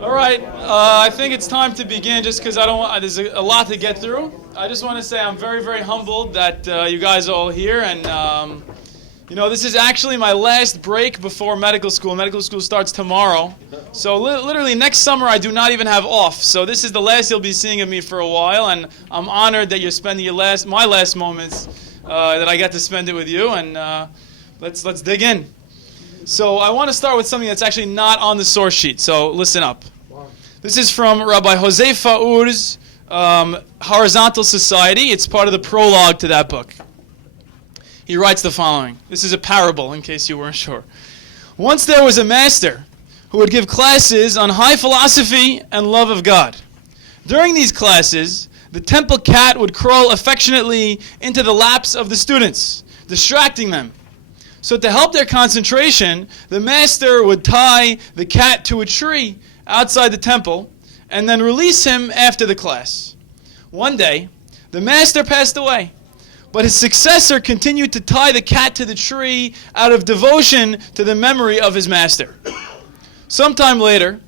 All right, I think it's time to begin just because there's a lot to get through. I just want to say I'm very, very humbled that you guys are all here. And, this is actually my last break before medical school. Medical school starts tomorrow. So literally next summer I do not even have off. So this is the last you'll be seeing of me for a while. And I'm honored that you're spending my last moments that I get to spend it with you. And let's dig in. So I want to start with something that's actually not on the source sheet, so listen up. This is from Rabbi Jose Faur's Horizontal Society. It's part of the prologue to that book. He writes the following. This is a parable, in case you weren't sure. Once there was a master who would give classes on high philosophy and love of God. During these classes, the temple cat would crawl affectionately into the laps of the students, distracting them. So to help their concentration, the master would tie the cat to a tree outside the temple and then release him after the class. One day, the master passed away, but his successor continued to tie the cat to the tree out of devotion to the memory of his master. Sometime later,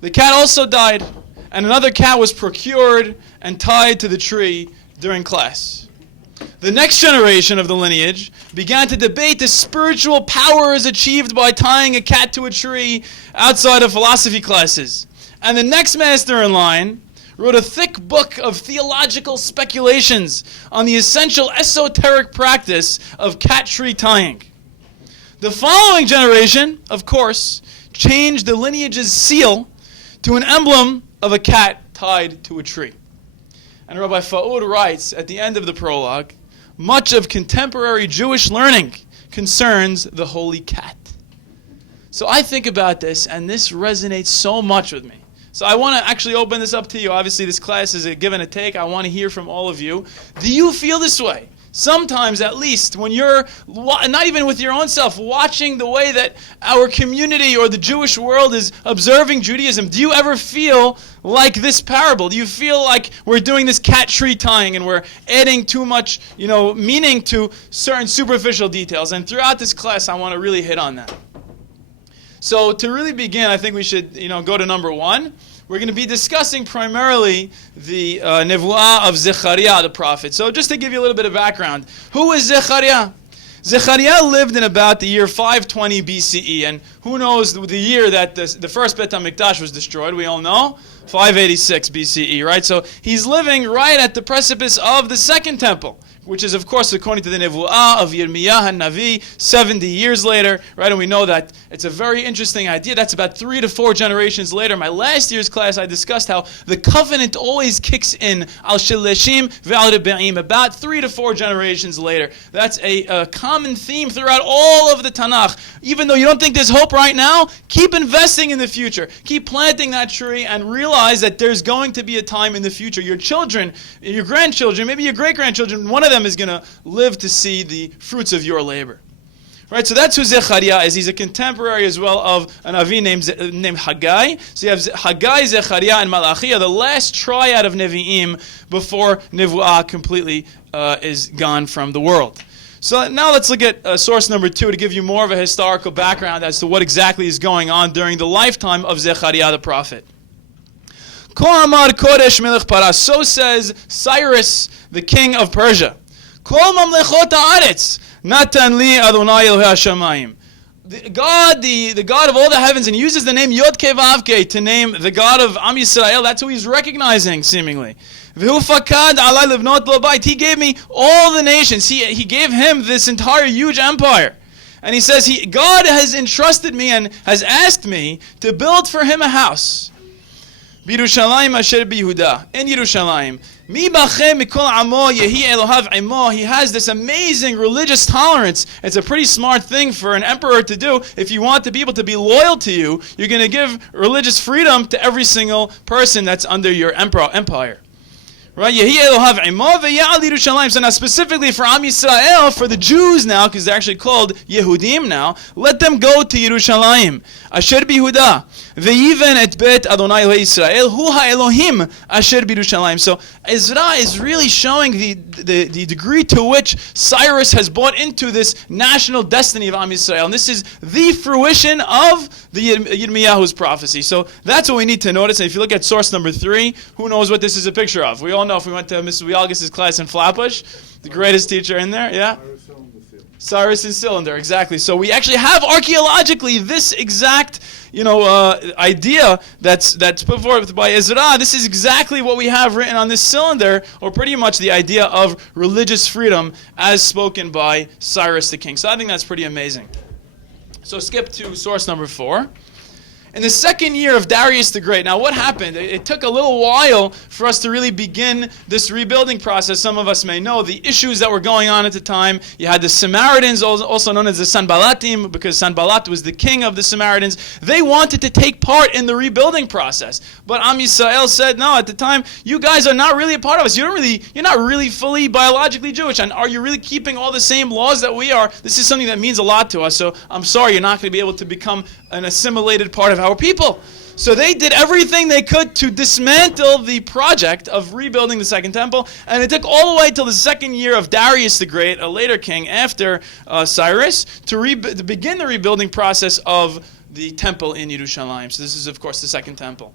the cat also died, and another cat was procured and tied to the tree during class. The next generation of the lineage began to debate the spiritual powers achieved by tying a cat to a tree outside of philosophy classes. And the next master in line wrote a thick book of theological speculations on the essential esoteric practice of cat tree tying. The following generation, of course, changed the lineage's seal to an emblem of a cat tied to a tree. And Rabbi Faur writes at the end of the prologue, much of contemporary Jewish learning concerns the holy cat. So I think about this, and this resonates so much with me. So I want to actually open this up to you. Obviously, this class is a give and a take. I want to hear from all of you. Do you feel this way? Sometimes, at least, when you're, not even with your own self, watching the way that our community or the Jewish world is observing Judaism, do you ever feel like this parable? Do you feel like we're doing this cat tree tying and we're adding too much, meaning to certain superficial details? And throughout this class, I want to really hit on that. So to really begin, I think we should, go to number one. We're going to be discussing primarily the nevuah of Zekharya, the prophet. So just to give you a little bit of background, who is Zekharya? Zekharya lived in about the year 520 BCE, and who knows the year that the first Bet HaMikdash was destroyed? We all know, 586 BCE, right? So he's living right at the precipice of the second temple, which is, of course, according to the nevuah of Yirmiyah and Navi, 70 years later, right? And we know that it's a very interesting idea. That's about 3 to 4 generations later. My last year's class, I discussed how the covenant always kicks in al sheleshim ve'al rebe'im, about 3 to 4 generations later. That's a common theme throughout all of the Tanakh. Even though you don't think there's hope right now, keep investing in the future. Keep planting that tree and realize that there's going to be a time in the future. Your children, your grandchildren, maybe your great-grandchildren, one of them is going to live to see the fruits of your labor. Right, so that's who Zekharya is. He's a contemporary as well of an Avi named Haggai. So you have Haggai, Zekharya, and Malachi, the last triad of Nevi'im before Nevuah completely is gone from the world. So now let's look at source number 2 to give you more of a historical background as to what exactly is going on during the lifetime of Zekharya the prophet. So says Cyrus, the king of Persia. Kol mamlechot haaretz natan li Adonai Elohei hashamayim. The God of all the heavens, and he uses the name Yod Kei Vav Kei to name the God of Am Yisrael. That's who he's recognizing, seemingly. V'hu fakad alai livnot lo bait. He gave me all the nations. He gave him this entire huge empire. And he says, God has entrusted me and has asked me to build for him a house. B'Yerushalayim asher b'Yehuda. In Yerushalayim. He has this amazing religious tolerance. It's a pretty smart thing for an emperor to do. If you want the people to be loyal to you, you're going to give religious freedom to every single person that's under your empire. Right? Yehi Elohav imo ve'ya'al Yerushalayim. So now specifically for Am Yisrael, for the Jews now, because they're actually called Yehudim now, let them go to Yerushalayim. Asher biHuda. Ve'yiven et bet Adonai Elohei Yisrael hu ha'Elohim asher b'Yerushalayim. So Ezra is really showing the degree to which Cyrus has bought into this national destiny of Am Yisrael. And this is the fruition of the Yirmiyahu's prophecy. So that's what we need to notice. And if you look at source number 3, who knows what this is a picture of? We all know if we went to Mrs. Wialgis's class in Flatbush, the greatest teacher in there, yeah? Cyrus in cylinder, exactly. So we actually have archaeologically this exact, idea that's put forth by Ezra. This is exactly what we have written on this cylinder, or pretty much the idea of religious freedom as spoken by Cyrus the king. So I think that's pretty amazing. So skip to source number 4. In the second year of Darius the Great, now what happened? It took a little while for us to really begin this rebuilding process. Some of us may know the issues that were going on at the time. You had the Samaritans, also known as the Sanballatim, because Sanballat was the king of the Samaritans. They wanted to take part in the rebuilding process. But Am Yisrael said, no, at the time, you guys are not really a part of us. You're not really fully biologically Jewish. And are you really keeping all the same laws that we are? This is something that means a lot to us. So I'm sorry, you're not going to be able to become an assimilated part of our people. So they did everything they could to dismantle the project of rebuilding the second temple, and it took all the way till the second year of Darius the Great, a later king after Cyrus, to begin the rebuilding process of the temple in Yerushalayim. So this is, of course, the second temple.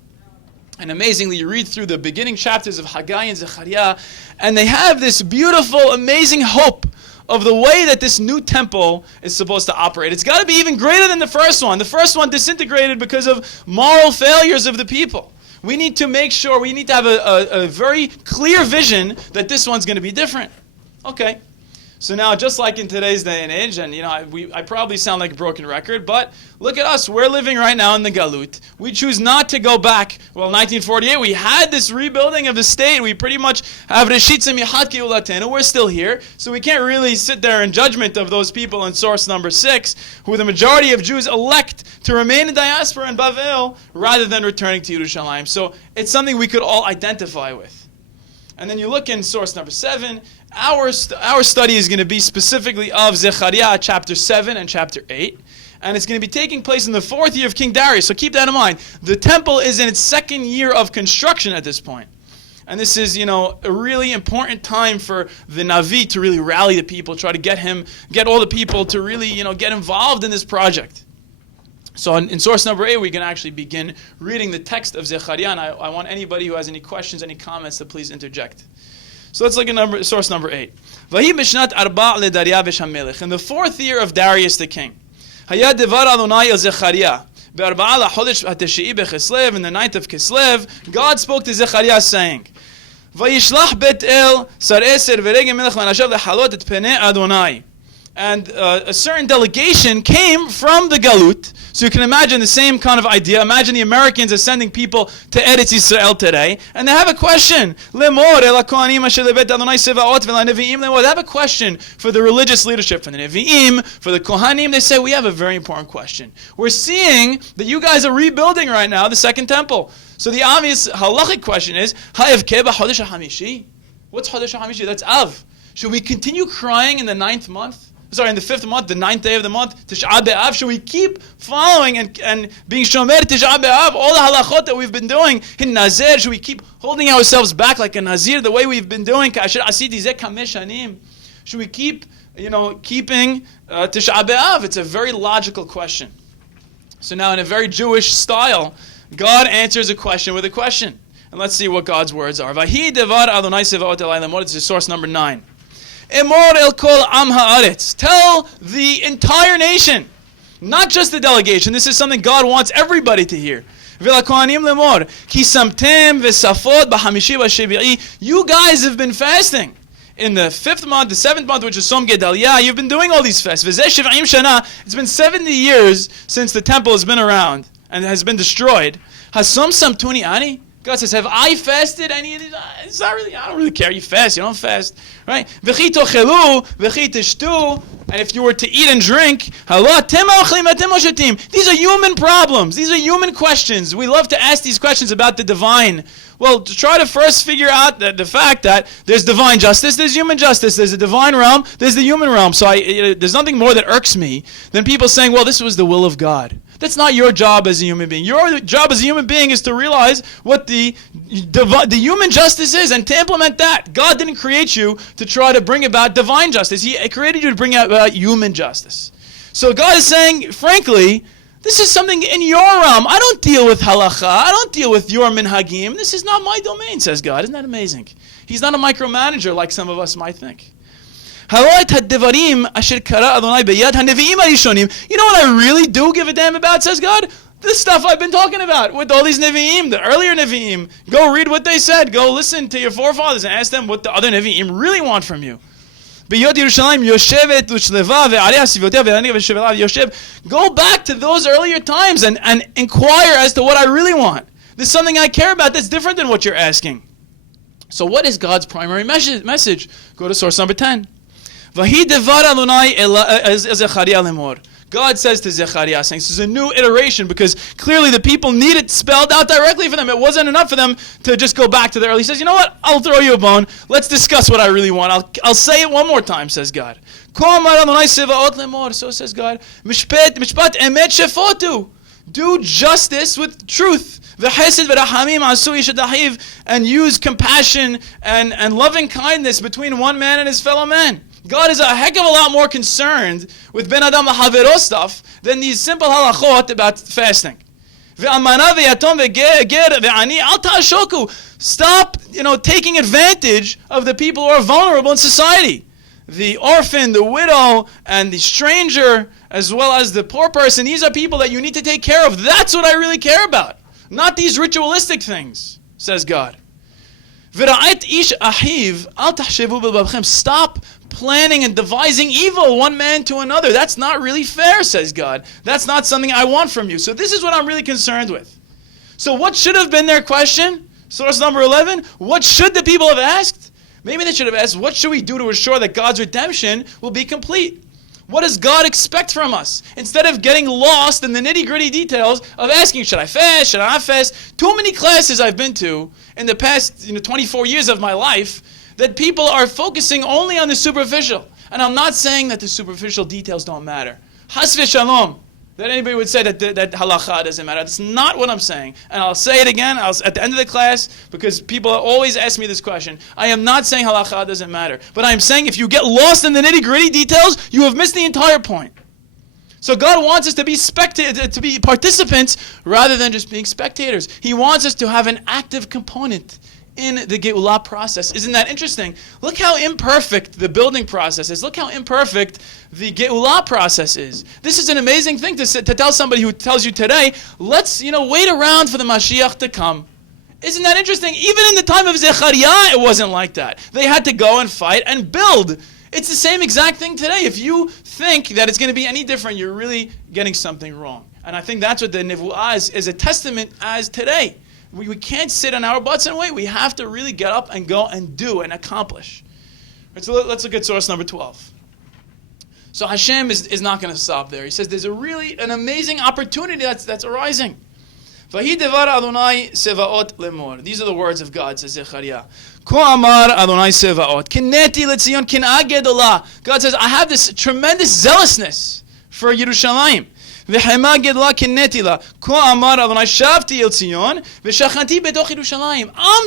And amazingly, you read through the beginning chapters of Haggai and Zekharya, and they have this beautiful, amazing hope of the way that this new temple is supposed to operate. It's got to be even greater than the first one. The first one disintegrated because of moral failures of the people. We need to make sure, we need to have a very clear vision that this one's going to be different. Okay. So now, just like in today's day and age, and I probably sound like a broken record, but look at us. We're living right now in the Galut. We choose not to go back. Well, 1948, we had this rebuilding of the state. We pretty much have Reshit Semihat Geulatenu. We're still here, so we can't really sit there in judgment of those people in source number 6, who the majority of Jews elect to remain in diaspora in Bavel rather than returning to Yerushalayim. So it's something we could all identify with. And then you look in source number 7. Our study is going to be specifically of Zekharya chapter 7 and chapter 8. And it's going to be taking place in the 4th year of King Darius. So keep that in mind. The temple is in its second year of construction at this point. And this is, a really important time for the Navi to really rally the people, try to get all the people to really, get involved in this project. So in source number 8, we can actually begin reading the text of Zekharya. And I want anybody who has any questions, any comments, to please interject. So let's look at source number 8. Vahi b'shnat arba' leDarius hamelech. In the 4th year of Darius the king. Haya devar Adonai el Zekharya. Be'arba'a lachodesh ha'teshi'i b'Chislev. In the 9th of Kislev, God spoke to Zekharya saying, Vayishlach bet el sar eser v'regem melech lanashav lehalot et penei Adonai. And a certain delegation came from the Galut. So you can imagine the same kind of idea. Imagine the Americans are sending people to Eretz Yisrael today, and they have a question. They have a question for the religious leadership, for the Nevi'im, for the Kohanim. They say, we have a very important question. We're seeing that you guys are rebuilding right now the second temple. So the obvious halachic question is, what's Chodesh HaHamishi? That's Av. Should we continue crying in the 9th month? In the 5th month, the 9th day of the month, Tish'a BeAb? Should we keep following and being shomer Tish'a BeAb, all the halachot that we've been doing in Nazir? Should we keep holding ourselves back like a Nazir the way we've been doing? Should we keep, keeping Tish'a BeAb? It's a very logical question. So now, in a very Jewish style, God answers a question with a question. And let's see what God's words are. Vahi devar Adonai sevaot elayim. This is source number 9. Emor el kol am haaretz. Tell the entire nation, not just the delegation. This is something God wants everybody to hear. V'lakohanim lemor ki samtem v'safot b'hamishi v'shevi'i. You guys have been fasting in the 5th month, the 7th month, which is Som Gedalia. You've been doing all these fasts. V'zeh shiv'im shana. It's been 70 years since the temple has been around and has been destroyed. Hasom samtuni ani. God says, have I fasted? It's not really, I don't really care. You fast, you don't fast. Right? V'chi tochelu, v'chi tishtu. And if you were to eat and drink, these are human problems. These are human questions. We love to ask these questions about the divine. Well, to try to first figure out the fact that there's divine justice, there's human justice, there's a divine realm, there's the human realm. So there's nothing more that irks me than people saying, well, this was the will of God. That's not your job as a human being. Your job as a human being is to realize what the human justice is and to implement that. God didn't create you to try to bring about divine justice. He created you to bring about human justice. So God is saying, frankly, this is something in your realm. I don't deal with halacha. I don't deal with your minhagim. This is not my domain, says God. Isn't that amazing? He's not a micromanager like some of us might think. You know what I really do give a damn about, says God? This stuff I've been talking about with all these Nevi'im, the earlier Nevi'im. Go read what they said. Go listen to your forefathers and ask them what the other Nevi'im really want from you. Go back to those earlier times and inquire as to what I really want. There's something I care about that's different than what you're asking. So what is God's primary message? Go to source number 10. God says to Zekharya, saying this is a new iteration because clearly the people need it spelled out directly for them. It wasn't enough for them to just go back to the early. He says, you know what? I'll throw you a bone. Let's discuss what I really want. I'll say it one more time, says God. So says God, do justice with truth. And use compassion and loving kindness between one man and his fellow man. God is a heck of a lot more concerned with Ben Adam L'Havero stuff than these simple halachot about fasting. Stop, taking advantage of the people who are vulnerable in society. The orphan, the widow, and the stranger, as well as the poor person, these are people that you need to take care of. That's what I really care about. Not these ritualistic things, says God. Stop planning and devising evil one man to another. That's not really fair, says God. That's not something I want from you. So this is what I'm really concerned with. So what should have been their question? Source number 11. What should the people have asked? Maybe they should have asked, what should we do to ensure that God's redemption will be complete? What does God expect from us? Instead of getting lost in the nitty-gritty details of asking, should I fast? Should I not fast? Too many classes I've been to in the past 24 years of my life that people are focusing only on the superficial. And I'm not saying that the superficial details don't matter. Has v'shalom. That anybody would say that halacha doesn't matter. That's not what I'm saying. And I'll say it again at the end of the class because people always ask me this question. I am not saying halacha doesn't matter. But I'm saying if you get lost in the nitty-gritty details, you have missed the entire point. So God wants us to be to be participants rather than just being spectators. He wants us to have an active component in the Geulah process. Isn't that interesting? Look how imperfect the building process is. Look how imperfect the Geulah process is. This is an amazing thing to tell somebody who tells you today, let's wait around for the Mashiach to come. Isn't that interesting? Even in the time of Zekharya, it wasn't like that. They had to go and fight and build. It's the same exact thing today. If you think that it's going to be any different, you're really getting something wrong. And I think that's what the Nevuah is a testament as today. We can't sit on our butts and wait. We have to really get up and go and do and accomplish. Right, so let's look at source number 12. So Hashem is not going to stop there. He says there's an amazing opportunity that's arising. These are the words of God, says Zekharya. God says, I have this tremendous zealousness for Yerushalayim. I'm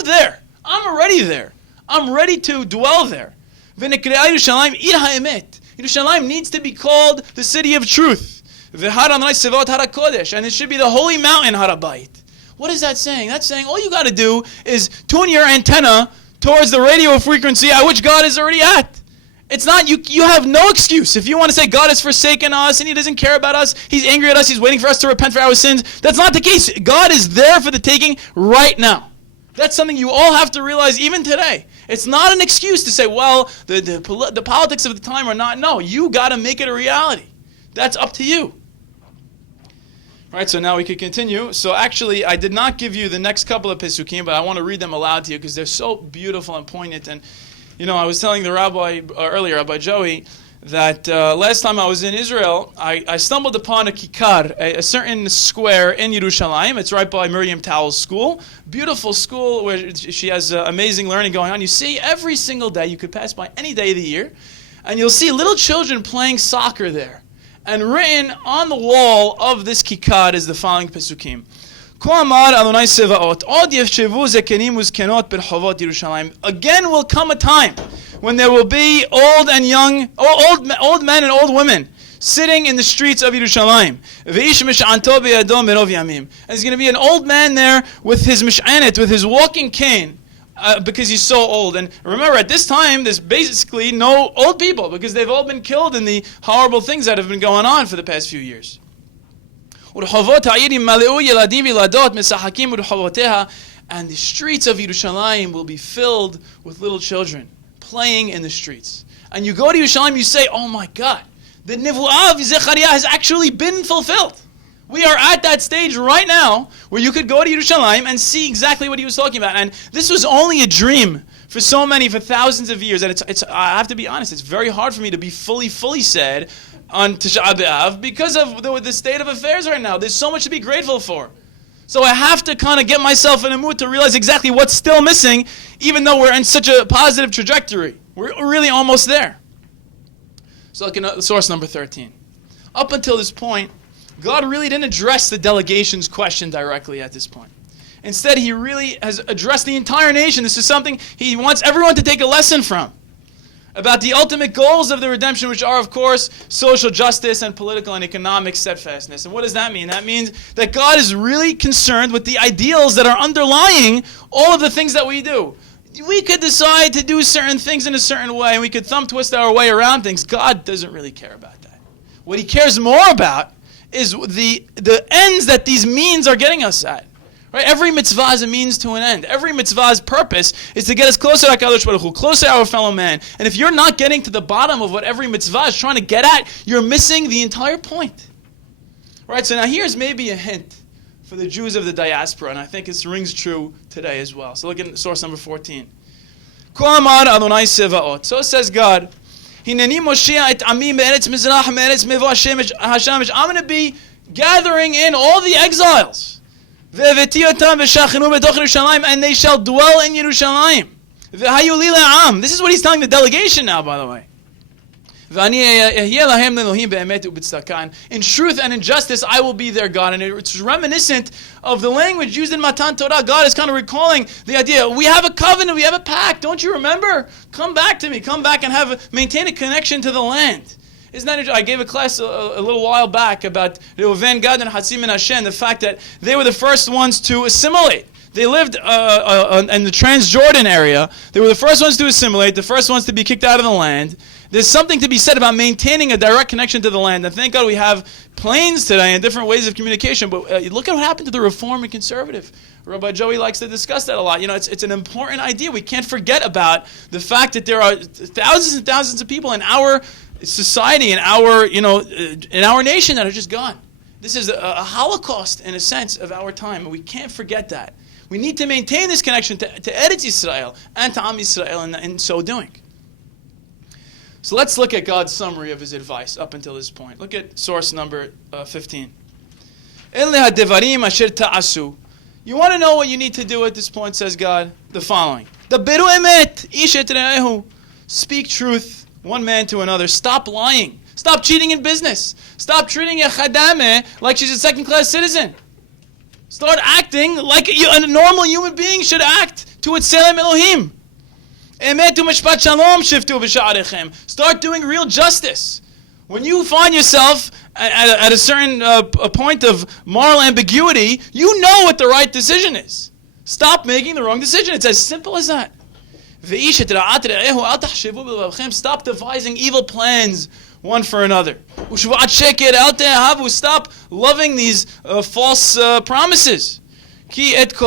there. I'm already there. I'm ready to dwell there. Yerushalayim needs to be called the city of truth. And it should be the holy mountain Harabayit. What is that saying? That's saying all you got to do is tune your antenna towards the radio frequency at which God is already at. It's not, you have no excuse. If you want to say God has forsaken us and He doesn't care about us, He's angry at us, He's waiting for us to repent for our sins, that's not the case. God is there for the taking right now. That's something you all have to realize even today. It's not an excuse to say, well, the politics of the time are not. No, you got to make it a reality. That's up to you. Right, so now we could continue. So actually, I did not give you the next couple of Pesukim, but I want to read them aloud to you because they're so beautiful and poignant. And, I was telling the Rabbi earlier, Rabbi Joey, that last time I was in Israel, I stumbled upon a kikar, a certain square in Yerushalayim. It's right by Miriam Towel's school. Beautiful school where she has amazing learning going on. You see, every single day, you could pass by any day of the year, and you'll see little children playing soccer there. And written on the wall of this kikar is the following pesukim. Again will come a time when there will be old and young, old men and old women sitting in the streets of Yerushalayim. And there's going to be an old man there with his mish'anet, with his walking cane. Because he's so old. And remember, at this time, there's basically no old people because they've all been killed in the horrible things that have been going on for the past few years. And the streets of Yerushalayim will be filled with little children playing in the streets. And you go to Yerushalayim, you say, oh my God, the Nivu'ah of Zekharya has actually been fulfilled. We are at that stage right now where you could go to Yerushalayim and see exactly what he was talking about. And this was only a dream for so many, for thousands of years. And it's I have to be honest, it's very hard for me to be fully said on Tish'a BeAb because of the state of affairs right now. There's so much to be grateful for. So I have to kind of get myself in a mood to realize exactly what's still missing, even though we're in such a positive trajectory. We're really almost there. So look at source number 13. Up until this point, God really didn't address the delegation's question directly at this point. Instead, he really has addressed the entire nation. This is something he wants everyone to take a lesson from about the ultimate goals of the redemption, which are, of course, social justice and political and economic steadfastness. And what does that mean? That means that God is really concerned with the ideals that are underlying all of the things that we do. We could decide to do certain things in a certain way, and we could thumb twist our way around things. God doesn't really care about that. What he cares more about is the ends that these means are getting us at. Right? Every mitzvah is a means to an end. Every mitzvah's purpose is to get us closer to HaKadosh Baruch Hu, closer to our fellow man. And if you're not getting to the bottom of what every mitzvah is trying to get at, you're missing the entire point. Right? So now here's maybe a hint for the Jews of the diaspora, and I think this rings true today as well. So look at source number 14. So says God, I'm going to be gathering in all the exiles. And they shall dwell in Yerushalayim. This is what he's telling the delegation now, by the way. In truth and in justice, I will be their God. And it's reminiscent of the language used in Matan Torah. God is kind of recalling the idea. We have a covenant, we have a pact. Don't you remember? Come back to me. Come back and maintain a connection to the land. Isn't that interesting? I gave a class a little while back about Reuven, Gad, and Hatzi Menashe, the fact that they were the first ones to assimilate. They lived in the Transjordan area. They were the first ones to assimilate, the first ones to be kicked out of the land. There's something to be said about maintaining a direct connection to the land. And thank God we have planes today and different ways of communication. But look at what happened to the Reform and Conservative. Rabbi Joey likes to discuss that a lot. It's an important idea. We can't forget about the fact that there are thousands and thousands of people in our society, in our nation that are just gone. This is a Holocaust, in a sense, of our time. And we can't forget that. We need to maintain this connection to Eretz Yisrael and to Am Yisrael in so doing. So let's look at God's summary of his advice up until this point. Look at source number 15. You want to know what you need to do at this point, says God? The following. Speak truth, one man to another. Stop lying. Stop cheating in business. Stop treating a chadame like she's a second-class citizen. Start acting like a normal human being should act to its Tselem Elohim. Start doing real justice. When you find yourself at a certain point of moral ambiguity, you know what the right decision is. Stop making the wrong decision. It's as simple as that. Stop devising evil plans one for another. Stop loving these false promises. That's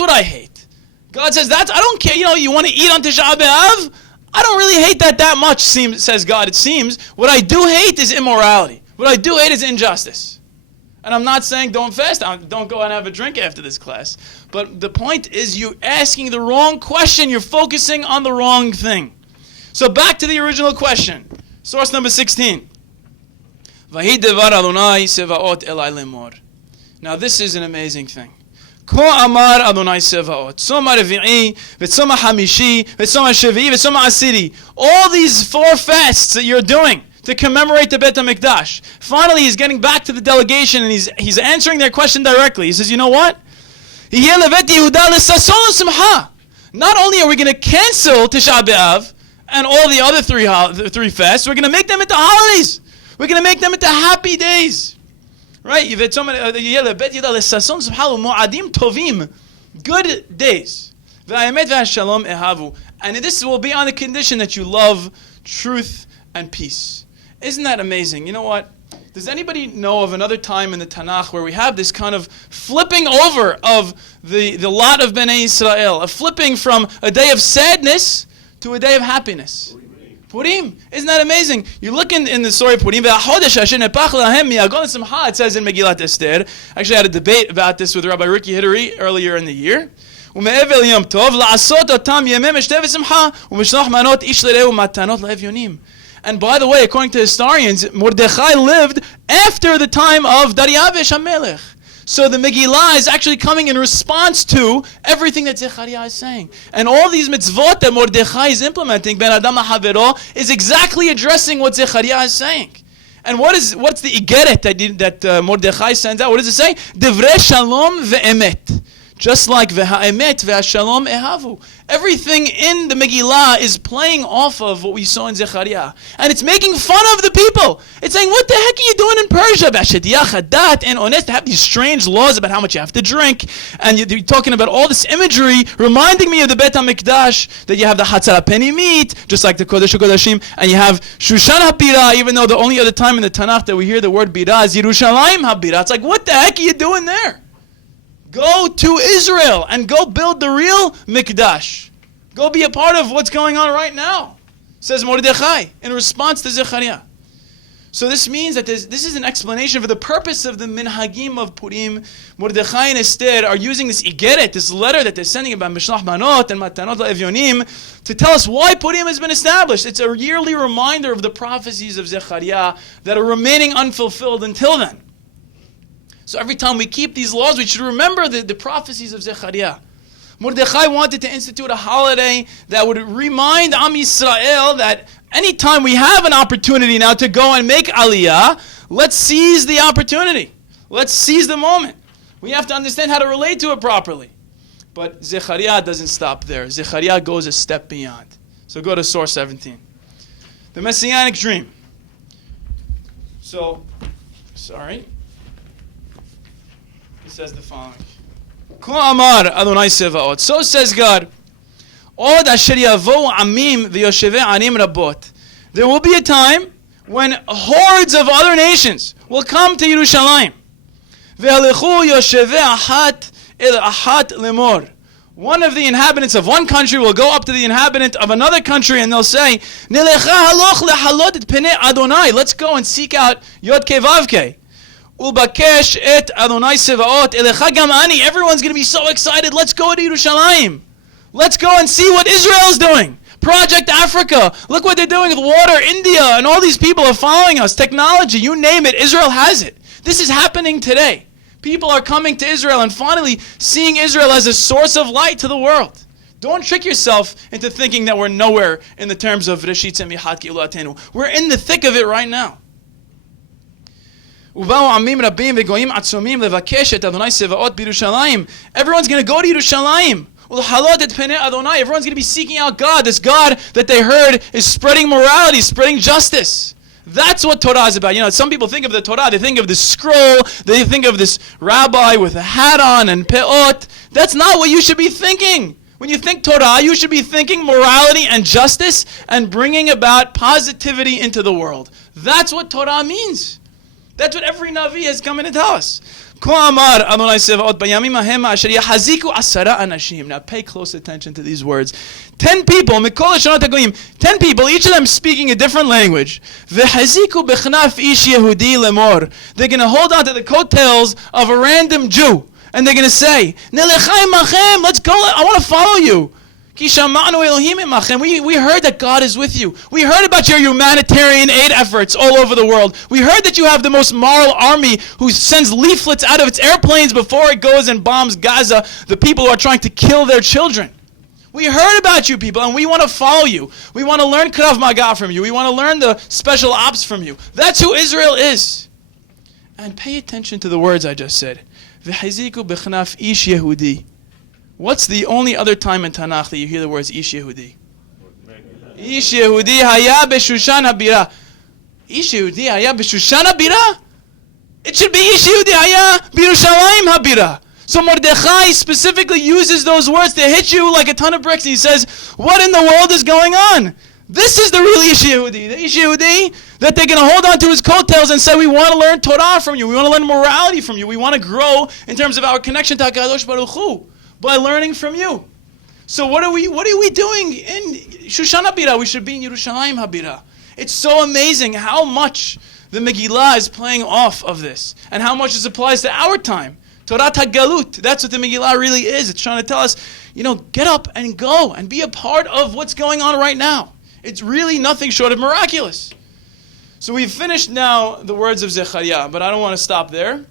what I hate. God says, I don't care. You want to eat on Tish'a BeAb? I don't really hate that much, says God. It seems. What I do hate is immorality. What I do hate is injustice. And I'm not saying don't fast, don't go and have a drink after this class. But the point is you're asking the wrong question. You're focusing on the wrong thing. So back to the original question. Source number 16. Now this is an amazing thing. כה אמר אדוני צבאות, צום הרביעי, וצום החמישי, וצום השביעי, וצום העשירי. All these 4 fasts that you're doing to commemorate the Beit HaMikdash. Finally, he's getting back to the delegation and he's answering their question directly. He says, you know what? Not only are we going to cancel Tish'a BeAb and all the other 3 fasts, we're going to make them into holidays. We're going to make them into happy days. Right? Good days. And this will be on the condition that you love truth and peace. Isn't that amazing? You know what? Does anybody know of another time in the Tanakh where we have this kind of flipping over of the lot of Bnei Israel, a flipping from a day of sadness to a day of happiness? Purim. Isn't that amazing? You look in the story of Purim. It says in Megillat Esther. Actually, I had a debate about this with Rabbi Ricky Hidary earlier in the year. And by the way, according to historians, Mordechai lived after the time of Darius HaMelech. So the Megillah is actually coming in response to everything that Zekharya is saying. And all these mitzvot that Mordechai is implementing, Ben Adam LaHavero, is exactly addressing what Zekharya is saying. And what's the igeret that Mordechai sends out? What does it say? Divrei shalom ve'emet. Just like ve'ha'emet ve'ashalom ehavu. Everything in the Megillah is playing off of what we saw in Zekharya. And it's making fun of the people. It's saying, what the heck are you doing in Persia? And honest, to have these strange laws about how much you have to drink. And you're talking about all this imagery, reminding me of the Beit HaMikdash, that you have the Hatzara Penny meat, just like the Kodesh HaKodashim, and you have Shushan HaBira, even though the only other time in the Tanakh that we hear the word Bira is Yerushalayim HaBira. It's like, what the heck are you doing there? Go to Israel and go build the real Mikdash. Go be a part of what's going on right now, says Mordechai in response to Zekharya. So this means that this is an explanation for the purpose of the minhagim of Purim. Mordechai and Esther are using this igeret, this letter that they're sending about Mishlach Manot and Matanot LaEvyonim, to tell us why Purim has been established. It's a yearly reminder of the prophecies of Zekharya that are remaining unfulfilled until then. So every time we keep these laws, we should remember the prophecies of Zekharya. Mordechai wanted to institute a holiday that would remind Am Yisrael that anytime we have an opportunity now to go and make aliyah, let's seize the opportunity. Let's seize the moment. We have to understand how to relate to it properly. But Zekharya doesn't stop there. Zekharya goes a step beyond. So go to source 17. The Messianic Dream. It says the following. כה אמר אדוני צבאות. So says God. עוד אשר יבואו עמים ויושבי ערים רבות. There will be a time when hordes of other nations will come to Yerushalayim. והלכו יושבי אחת אל אחת לאמור. One of the inhabitants of one country will go up to the inhabitant of another country and they'll say, נלכה הלוך להעלות את פני אדוני. Let's go and seek out Yod Kei Vav Kei. Ulbakesh et Adonai Sevaot elecha gam ani. Everyone's going to be so excited. Let's go to Yerushalayim. Let's go and see what Israel's doing. Project Africa. Look what they're doing with water. India and all these people are following us. Technology, you name it, Israel has it. This is happening today. People are coming to Israel and finally seeing Israel as a source of light to the world. Don't trick yourself into thinking that we're nowhere in the terms of Reshit Tzemihat Geulatenu. We're in the thick of it right now. Everyone's going to go to Yerushalayim. Everyone's going to be seeking out God, this God that they heard is spreading morality, spreading justice. That's what Torah is about. You know, some people think of the Torah, they think of this scroll, they think of this rabbi with a hat on and peot. That's not what you should be thinking. When you think Torah, you should be thinking morality and justice and bringing about positivity into the world. That's what Torah means. That's what every Navi has come in to tell us. Now pay close attention to these words. 10 people, 10 people, each of them speaking a different language. They're going to hold on to the coattails of a random Jew. And they're going to say, let's go, I want to follow you. We heard that God is with you. We heard about your humanitarian aid efforts all over the world. We heard that you have the most moral army who sends leaflets out of its airplanes before it goes and bombs Gaza, the people who are trying to kill their children. We heard about you people, and we want to follow you. We want to learn Krav Maga from you. We want to learn the special ops from you. That's who Israel is. And pay attention to the words I just said. V'haziku b'chnaf ish Yehudi. What's the only other time in Tanakh that you hear the words Ish Yehudi? Ish Yehudi haya b'Shushan habira. Ish Yehudi haya b'Shushan habira? It should be Ish Yehudi haya b'Yerushalayim habira. So Mordechai specifically uses those words to hit you like a ton of bricks. He says, what in the world is going on? This is the real Ish Yehudi. The Ish Yehudi that they're going to hold on to his coattails and say, we want to learn Torah from you. We want to learn morality from you. We want to grow in terms of our connection to HaKadosh Baruch Hu by learning from you. So what are we doing in Shushan Habira? We should be in Yerushalayim Habira. It's so amazing how much the Megillah is playing off of this and how much this applies to our time. Torah HaGalut, that's what the Megillah really is. It's trying to tell us, get up and go and be a part of what's going on right now. It's really nothing short of miraculous. So we've finished now the words of Zekharya, but I don't want to stop there.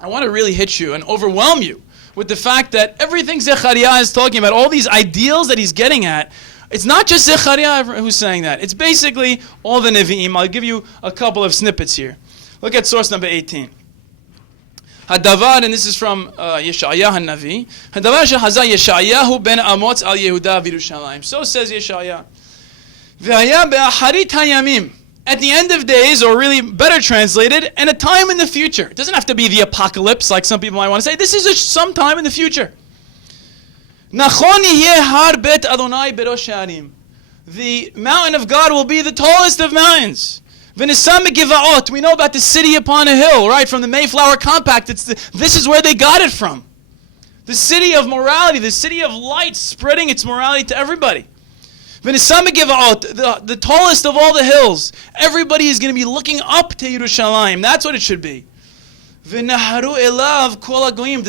I want to really hit you and overwhelm you with the fact that everything Zekharya is talking about, all these ideals that he's getting at, it's not just Zekharya who's saying that. It's basically all the Nevi'im. I'll give you a couple of snippets here. Look at source number 18. Hadavar, and this is from Yeshaya HaNavi. Hadavar shehaza Yeshayahu ben Amotz al Yehuda v'Yerushalayim. So says Yeshaya. V'haya be'acharit hayamim. At the end of days, or really better translated, and a time in the future. It doesn't have to be the apocalypse like some people might want to say. This is some time in the future. Nachon yeh har bet Adonai berosh ha'arim. The mountain of God will be the tallest of mountains. V'nisam givaot. We know about the city upon a hill, right? From the Mayflower Compact. This is where they got it from. The city of morality, the city of light, spreading its morality to everybody. The tallest of all the hills. Everybody is going to be looking up to Yerushalayim. That's what it should be. Does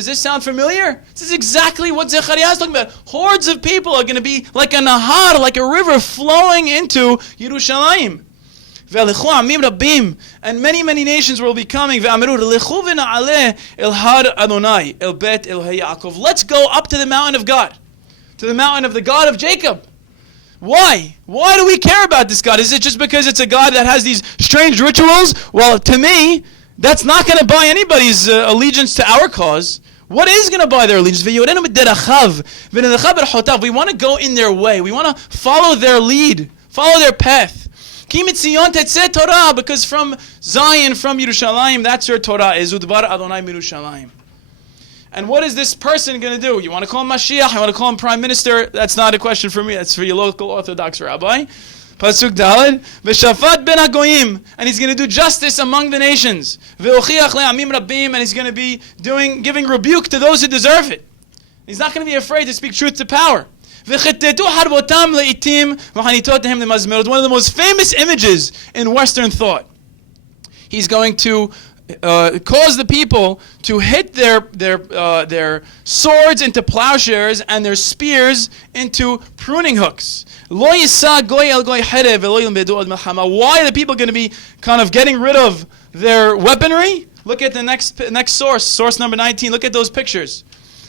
this sound familiar? This is exactly what Zekharya is talking about. Hordes of people are going to be like a nahar, like a river flowing into Yerushalayim. And many, many nations will be coming. Let's go up to the mountain of God, to the mountain of the God of Jacob. Why? Why do we care about this God? Is it just because it's a God that has these strange rituals? Well, to me, that's not going to buy anybody's allegiance to our cause. What is going to buy their allegiance? We want to go in their way. We want to follow their lead, follow their path. Because from Zion, from Yerushalayim, that's your Torah. And what is this person going to do? You want to call him Mashiach? You want to call him Prime Minister? That's not a question for me. That's for your local Orthodox rabbi. Pasuk Daled. V'shafat ben hagoyim. And he's going to do justice among the nations. V'ochiach le'amim rabim. And he's going to be giving rebuke to those who deserve it. He's not going to be afraid to speak truth to power. V'chetetu harbotam le'itim v'hanitotehem lemazmerot. One of the most famous images in Western thought. He's going to cause the people to hit their swords into plowshares and their spears into pruning hooks. Why are the people going to be kind of getting rid of their weaponry? Look at the next source number 19. Look at those pictures.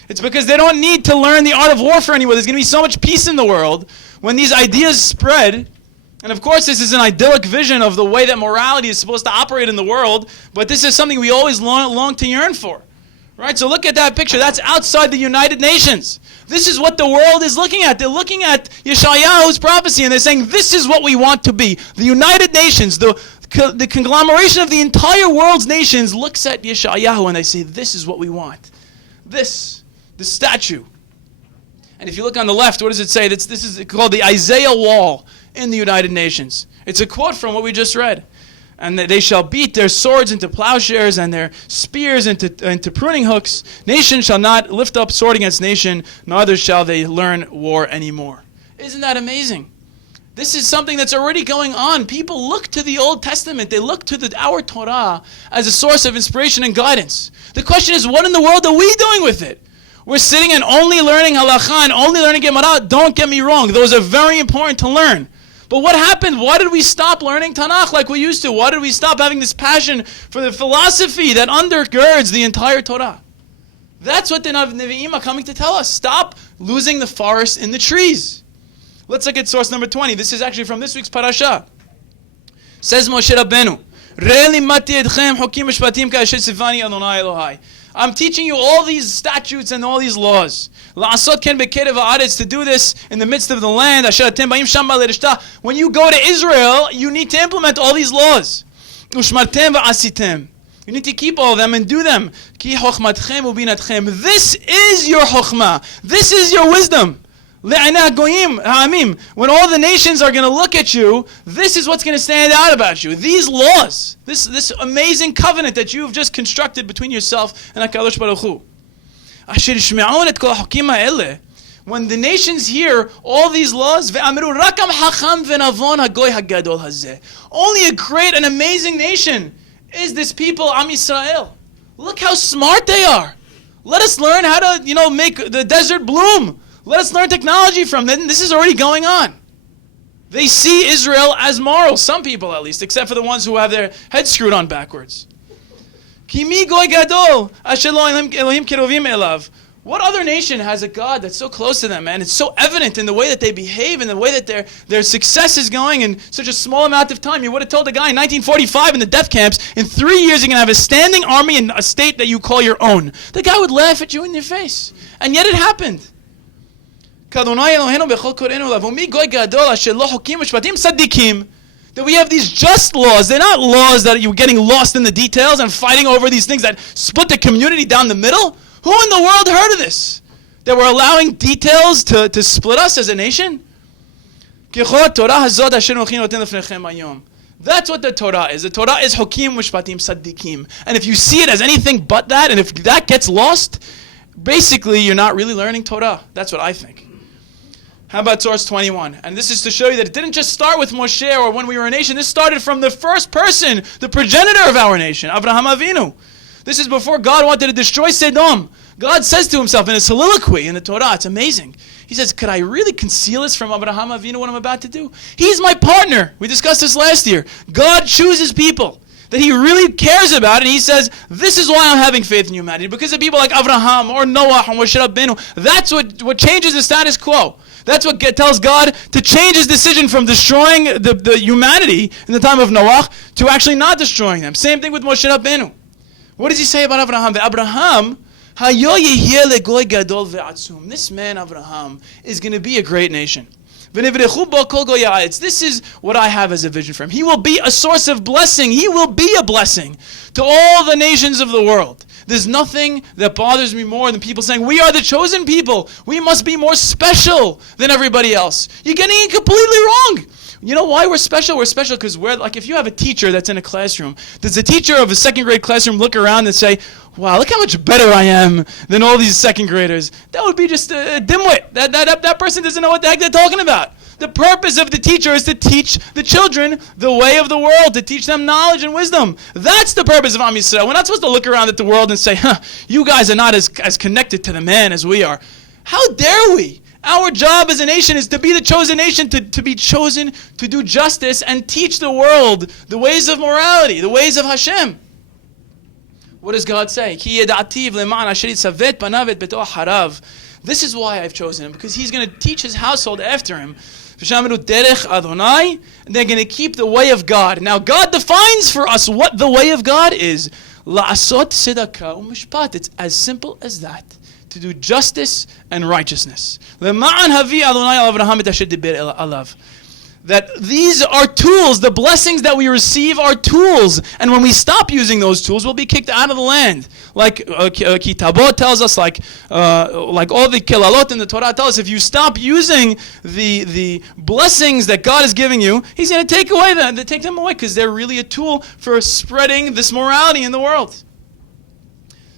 It's because they don't need to learn the art of warfare anymore. There's going to be so much peace in the world when these ideas spread. And of course, this is an idyllic vision of the way that morality is supposed to operate in the world, but this is something we always long to yearn for. Right? So look at that picture. That's outside the United Nations. This is what the world is looking at. They're looking at Yeshayahu's prophecy, and they're saying, this is what we want to be. The United Nations, the conglomeration of the entire world's nations looks at Yeshayahu, and they say, this is what we want. The statue. And if you look on the left, what does it say? This is called the Isaiah Wall in the United Nations. It's a quote from what we just read. And they shall beat their swords into plowshares and their spears into pruning hooks. Nation shall not lift up sword against nation, neither shall they learn war anymore. Isn't that amazing? This is something that's already going on. People look to the Old Testament. They look to our Torah as a source of inspiration and guidance. The question is, what in the world are we doing with it? We're sitting and only learning halakha and only learning Gemara. Don't get me wrong. Those are very important to learn. But what happened? Why did we stop learning Tanakh like we used to? Why did we stop having this passion for the philosophy that undergirds the entire Torah? That's what the Nevi'im are coming to tell us. Stop losing the forest in the trees. Let's look at source number 20. This is actually from this week's parasha. Says Moshe Rabbeinu, I'm teaching you all these statutes and all these laws. To do this in the midst of the land. When you go to Israel, you need to implement all these laws. You need to keep all of them and do them. This is your chokhmah. This is your wisdom. When all the nations are going to look at you, this is what's going to stand out about you. These laws, this amazing covenant that you've just constructed between yourself and HaKadosh Baruch Hu. When the nations hear all these laws, only a great and amazing nation is this people, Am Yisrael. Look how smart they are. Let us learn how to, make the desert bloom. Let us learn technology from them. This is already going on. They see Israel as moral, some people at least, except for the ones who have their heads screwed on backwards. What other nation has a God that's so close to them, man? It's so evident in the way that they behave and the way that their success is going in such a small amount of time. You would have told a guy in 1945 in the death camps, in 3 years you're going to have a standing army in a state that you call your own. The guy would laugh at you in your face. And yet it happened. That we have these just laws. They're not laws that you're getting lost in the details and fighting over these things that split the community down the middle. Who in the world heard of this? That we're allowing details to split us as a nation? That's what the Torah is. The Torah is Hokim Mishpatim Saddikim. And if you see it as anything but that, and if that gets lost, basically you're not really learning Torah. That's what I think. How about source 21? And this is to show you that it didn't just start with Moshe or when we were a nation. This started from the first person, the progenitor of our nation, Avraham Avinu. This is before God wanted to destroy Sodom. God says to himself in a soliloquy in the Torah, it's amazing. He says, could I really conceal this from Avraham Avinu, what I'm about to do? He's my partner. We discussed this last year. God chooses people that he really cares about, and he says, this is why I'm having faith in humanity, because of people like Avraham or Noah or Moshe Rabbeinu. That's what changes the status quo. That's what tells God to change his decision from destroying the humanity in the time of Noah to actually not destroying them. Same thing with Moshe Rabbeinu. What does he say about Abraham? Abraham, this man Abraham is going to be a great nation. This is what I have as a vision for him. He will be a source of blessing. He will be a blessing to all the nations of the world. There's nothing that bothers me more than people saying, we are the chosen people. We must be more special than everybody else. You're getting it completely wrong. You know why we're special? We're special because we're like, if you have a teacher that's in a classroom, does the teacher of a second grade classroom look around and say, wow, look how much better I am than all these second graders? That would be just a dimwit. That person doesn't know what the heck they're talking about. The purpose of the teacher is to teach the children the way of the world, to teach them knowledge and wisdom. That's the purpose of Am Yisrael. We're not supposed to look around at the world and say, you guys are not as connected to the man as we are. How dare we? Our job as a nation is to be the chosen nation, to be chosen to do justice and teach the world the ways of morality, the ways of Hashem. What does God say? This is why I've chosen him, because he's going to teach his household after him. And they're going to keep the way of God. Now God defines for us what the way of God is. It's as simple as that. To do justice and righteousness. This that these are tools. The blessings that we receive are tools. And when we stop using those tools, we'll be kicked out of the land. Like Kitabot tells us, like all the Kelalot in the Torah tell us, if you stop using the blessings that God is giving you, He's going to take them away, because they're really a tool for spreading this morality in the world.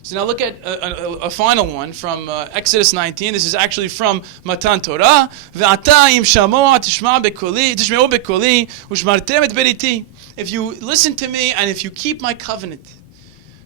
So now look at a final one from Exodus 19. This is actually from Matan Torah. Ve'ata im shamoa tishma'u bekoli ushmartem et beriti. If you listen to me and if you keep my covenant,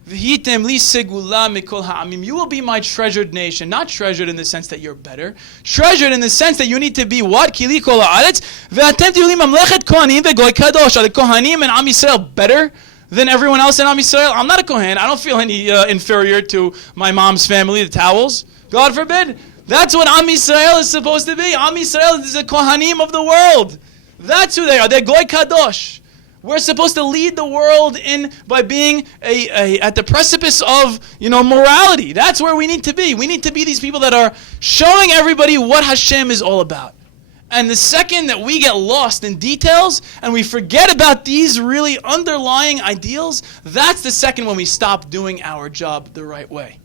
v'hitem li segula mikol ha'amim, you will be my treasured nation. Not treasured in the sense that you're better. Treasured in the sense that you need to be what? Kili kol ha'aretz. Ve'atem tiuli mamlechet kohanim ve'goy kadosh. Are the kohanim and Am Yisrael better than everyone else in Am Yisrael? I'm not a Kohen. I don't feel any inferior to my mom's family, the Towels. God forbid. That's what Am Yisrael is supposed to be. Am Yisrael is the Kohanim of the world. That's who they are. They're Goy Kadosh. We're supposed to lead the world in by being at the precipice of morality. That's where we need to be. We need to be these people that are showing everybody what Hashem is all about. And the second that we get lost in details and we forget about these really underlying ideals, that's the second when we stop doing our job the right way.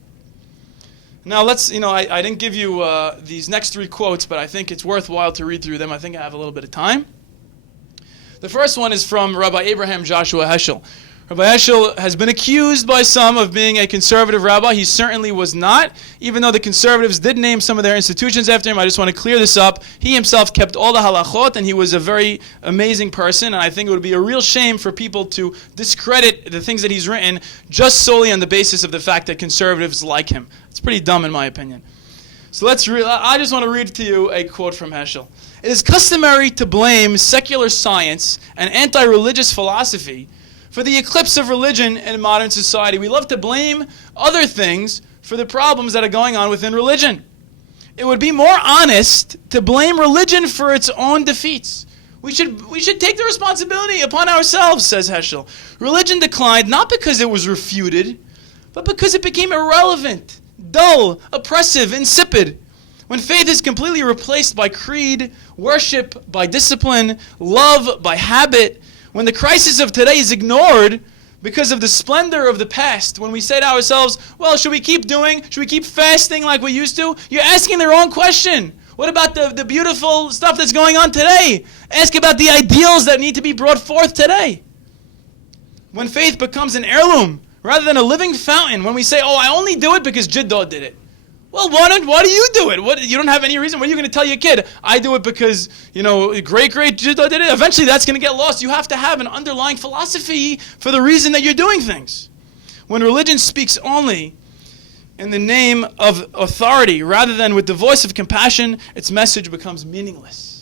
Now let's, I didn't give you these next three quotes, but I think it's worthwhile to read through them. I think I have a little bit of time. The first one is from Rabbi Abraham Joshua Heschel. Rabbi Heschel has been accused by some of being a conservative rabbi. He certainly was not. Even though the conservatives did name some of their institutions after him, I just want to clear this up. He himself kept all the halachot, and he was a very amazing person. And I think it would be a real shame for people to discredit the things that he's written just solely on the basis of the fact that conservatives like him. It's pretty dumb in my opinion. So I just want to read to you a quote from Heschel. It is customary to blame secular science and anti-religious philosophy for the eclipse of religion in modern society. We love to blame other things for the problems that are going on within religion. It would be more honest to blame religion for its own defeats. We should take the responsibility upon ourselves, says Heschel. Religion declined not because it was refuted, but because it became irrelevant, dull, oppressive, insipid. When faith is completely replaced by creed, worship by discipline, love by habit, when the crisis of today is ignored because of the splendor of the past, when we say to ourselves, well, should we keep fasting like we used to? You're asking the wrong question. What about the beautiful stuff that's going on today? Ask about the ideals that need to be brought forth today. When faith becomes an heirloom rather than a living fountain, when we say, oh, I only do it because Jiddo did it. Well, why do you do it? You don't have any reason. What are you going to tell your kid? I do it because, great Jiddo did it. Eventually that's going to get lost. You have to have an underlying philosophy for the reason that you're doing things. When religion speaks only in the name of authority rather than with the voice of compassion, its message becomes meaningless.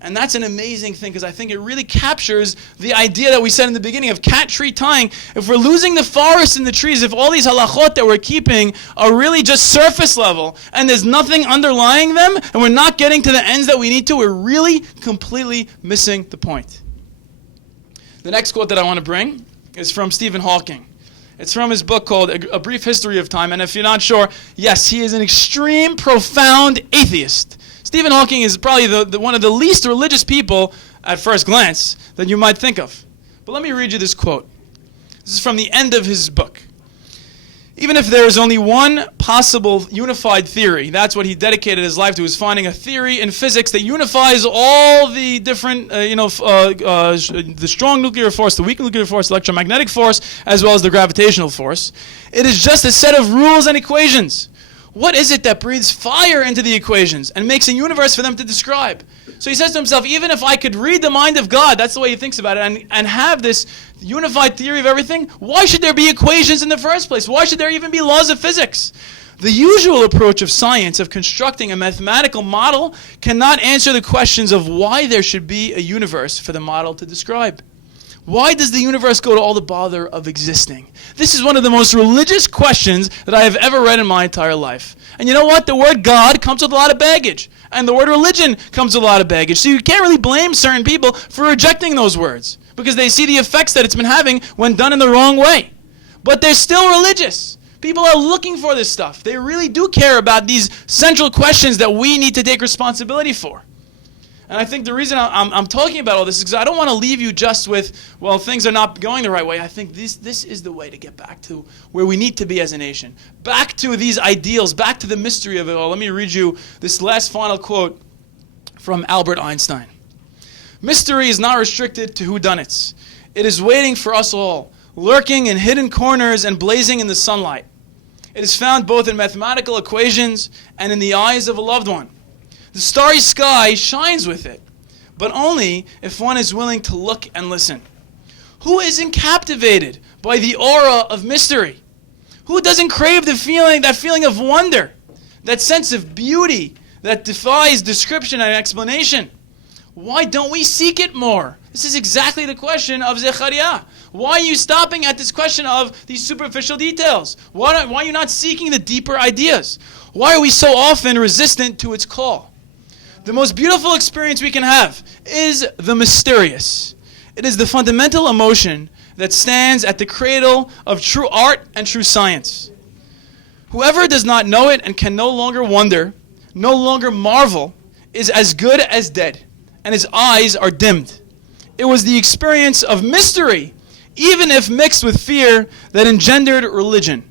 And that's an amazing thing, because I think it really captures the idea that we said in the beginning of cat tree tying. If we're losing the forest and the trees, if all these halachot that we're keeping are really just surface level and there's nothing underlying them and we're not getting to the ends that we need to, we're really completely missing the point. The next quote that I want to bring is from Stephen Hawking. It's from his book called A Brief History of Time. And if you're not sure, yes, he is an extreme, profound atheist. Stephen Hawking is probably one of the least religious people at first glance that you might think of. But let me read you this quote. This is from the end of his book. Even if there is only one possible unified theory, that's what he dedicated his life to, is finding a theory in physics that unifies all the different, the strong nuclear force, the weak nuclear force, electromagnetic force, as well as the gravitational force. It is just a set of rules and equations. What is it that breathes fire into the equations and makes a universe for them to describe? So he says to himself, even if I could read the mind of God, that's the way he thinks about it, and have this unified theory of everything, why should there be equations in the first place? Why should there even be laws of physics? The usual approach of science, of constructing a mathematical model, cannot answer the questions of why there should be a universe for the model to describe. Why does the universe go to all the bother of existing? This is one of the most religious questions that I have ever read in my entire life. And you know what? The word God comes with a lot of baggage. And the word religion comes with a lot of baggage. So you can't really blame certain people for rejecting those words, because they see the effects that it's been having when done in the wrong way. But they're still religious. People are looking for this stuff. They really do care about these central questions that we need to take responsibility for. And I think the reason I'm talking about all this is because I don't want to leave you just with, well, things are not going the right way. I think this is the way to get back to where we need to be as a nation. Back to these ideals, back to the mystery of it all. Let me read you this last final quote from Albert Einstein. Mystery is not restricted to whodunits. It is waiting for us all, lurking in hidden corners and blazing in the sunlight. It is found both in mathematical equations and in the eyes of a loved one. The starry sky shines with it, but only if one is willing to look and listen. Who isn't captivated by the aura of mystery? Who doesn't crave that feeling of wonder, that sense of beauty that defies description and explanation? Why don't we seek it more? This is exactly the question of Zekharya. Why are you stopping at this question of these superficial details? Why are you not seeking the deeper ideas? Why are we so often resistant to its call? The most beautiful experience we can have is the mysterious. It is the fundamental emotion that stands at the cradle of true art and true science. Whoever does not know it and can no longer wonder, no longer marvel, is as good as dead, and his eyes are dimmed. It was the experience of mystery, even if mixed with fear, that engendered religion.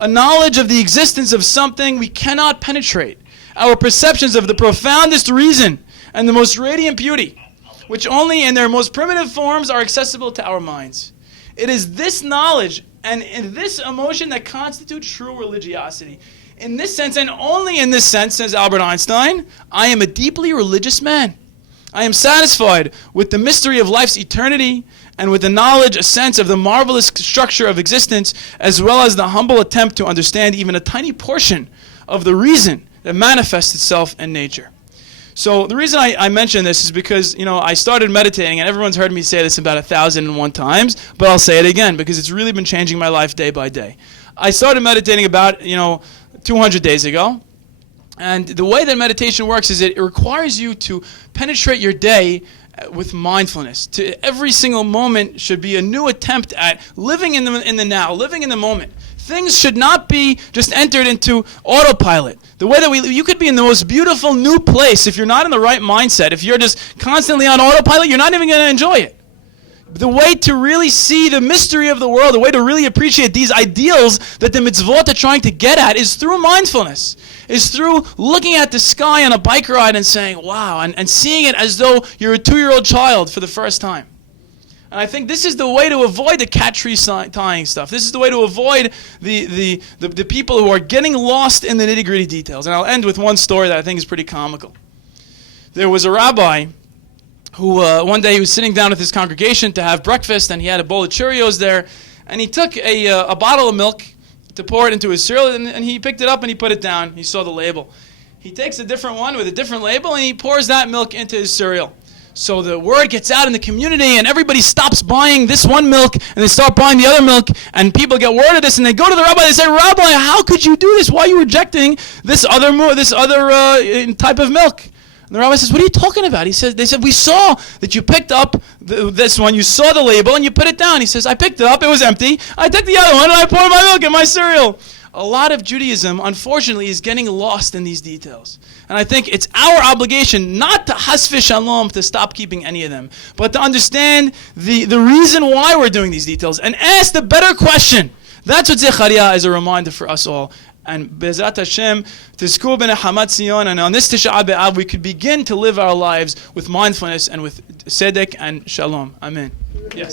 A knowledge of the existence of something we cannot penetrate, our perceptions of the profoundest reason and the most radiant beauty, which only in their most primitive forms are accessible to our minds. It is this knowledge and this emotion that constitute true religiosity. In this sense, and only in this sense, says Albert Einstein, I am a deeply religious man. I am satisfied with the mystery of life's eternity and with the knowledge, a sense of the marvelous structure of existence, as well as the humble attempt to understand even a tiny portion of the reason that manifests itself in nature. So the reason I mention this is because, I started meditating, and everyone's heard me say this about 1,001 times, but I'll say it again because it's really been changing my life day by day. I started meditating about, 200 days ago. And the way that meditation works is it requires you to penetrate your day with mindfulness. Every single moment should be a new attempt at living in the now, living in the moment. Things should not be just entered into autopilot. The way that you could be in the most beautiful new place if you're not in the right mindset. If you're just constantly on autopilot, you're not even going to enjoy it. The way to really see the mystery of the world, the way to really appreciate these ideals that the mitzvot are trying to get at is through mindfulness, is through looking at the sky on a bike ride and saying, wow, and seeing it as though you're a 2-year-old child for the first time. And I think this is the way to avoid the cat tree tying stuff. This is the way to avoid the people who are getting lost in the nitty-gritty details. And I'll end with one story that I think is pretty comical. There was a rabbi who one day he was sitting down with his congregation to have breakfast, and he had a bowl of Cheerios there, and he took a bottle of milk to pour it into his cereal, and he picked it up and he put it down. He saw the label. He takes a different one with a different label, and he pours that milk into his cereal. So the word gets out in the community, and everybody stops buying this one milk, and they start buying the other milk, and people get word of this, and they go to the rabbi, they say, Rabbi, how could you do this? Why are you rejecting this other type of milk? And the rabbi says, what are you talking about? They said, we saw that you picked up this one, you saw the label, and you put it down. He says, I picked it up, it was empty. I took the other one, and I poured my milk in my cereal. A lot of Judaism, unfortunately, is getting lost in these details. And I think it's our obligation not to has v'shalom, to stop keeping any of them, but to understand the reason why we're doing these details and ask the better question. That's what Zekharya is a reminder for us all. And Be'ezrat Hashem, Tizku b'nechamat Zion, and on this Tish'a BeAb, we could begin to live our lives with mindfulness and with tzedek and shalom. Amen. Yes.